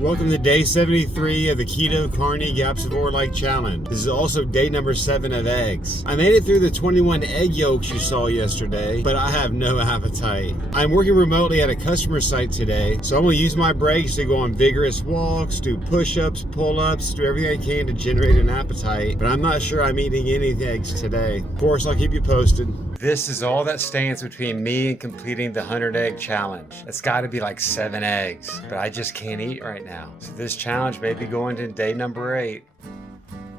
Welcome to day 73 of the Keto Carney Gapsivore-like challenge. This is also day number 7 of eggs. I made it through the 21 egg yolks you saw yesterday, but I have no appetite. I'm working remotely at a customer site today, so I'm gonna use my breaks to go on vigorous walks, do push-ups, pull-ups, do everything I can to generate an appetite, but I'm not sure I'm eating any eggs today. Of course, I'll keep you posted. This is all that stands between me and completing the 100 egg challenge. It's gotta be like 7 eggs, but I just can't eat right now. So this challenge may be going to day number 8.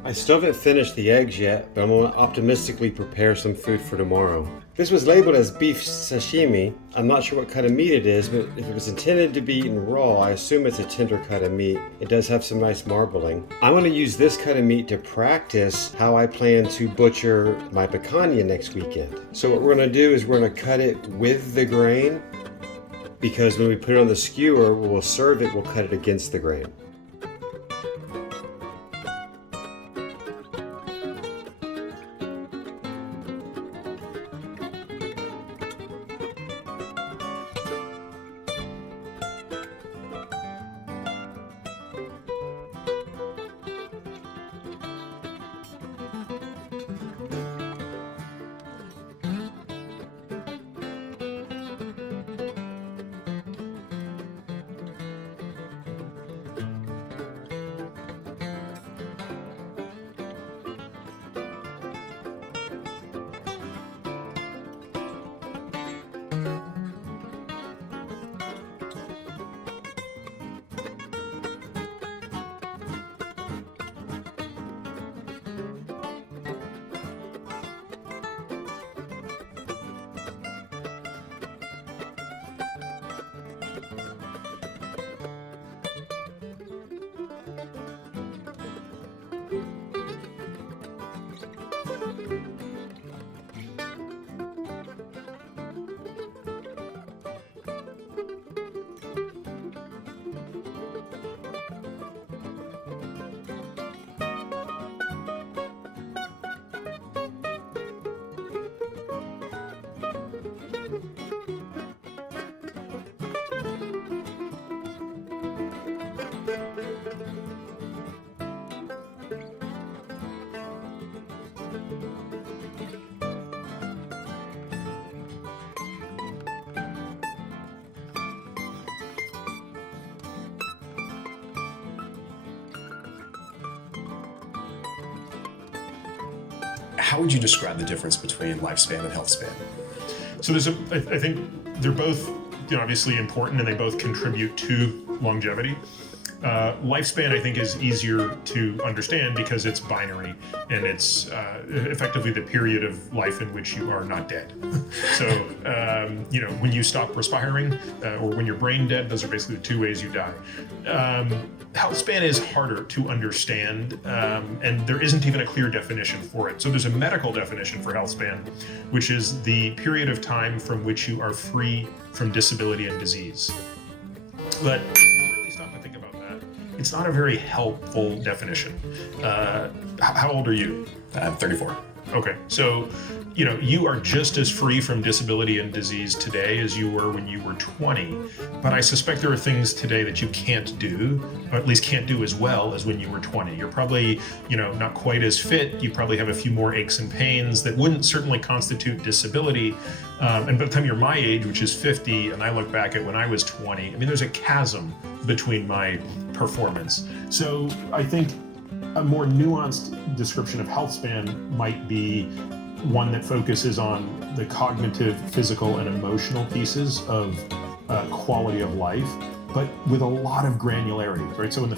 I still haven't finished the eggs yet, but I'm gonna optimistically prepare some food for tomorrow. This was labeled as beef sashimi. I'm not sure what cut of meat it is, but if it was intended to be eaten raw, I assume it's a tender cut of meat. It does have some nice marbling. I'm gonna use this cut of meat to practice how I plan to butcher my picanha next weekend. So what we're gonna do is we're gonna cut it with the grain, because when we put it on the skewer, we'll serve it, we'll cut it against the grain. How would you describe the difference between lifespan and health span? So I think they're both, obviously important, and they both contribute to longevity. Lifespan, I think, is easier to understand because it's binary, and it's effectively the period of life in which you are not dead. So, when you stop respiring, or when your brain dead, those are basically the 2 ways you die. Health span is harder to understand, and there isn't even a clear definition for it. So there's a medical definition for health span, which is the period of time from which you are free from disability and disease. But it's not a very helpful definition. How old are you? I'm 34. Okay, so you are just as free from disability and disease today as you were when you were 20, but I suspect there are things today that you can't do, or at least can't do as well as when you were 20. You're probably, not quite as fit. You probably have a few more aches and pains that wouldn't certainly constitute disability. And by the time you're my age, which is 50, and I look back at when I was 20, there's a chasm between my performance. So I think a more nuanced description of health span might be one that focuses on the cognitive, physical, and emotional pieces of quality of life, but with a lot of granularity, right? So in the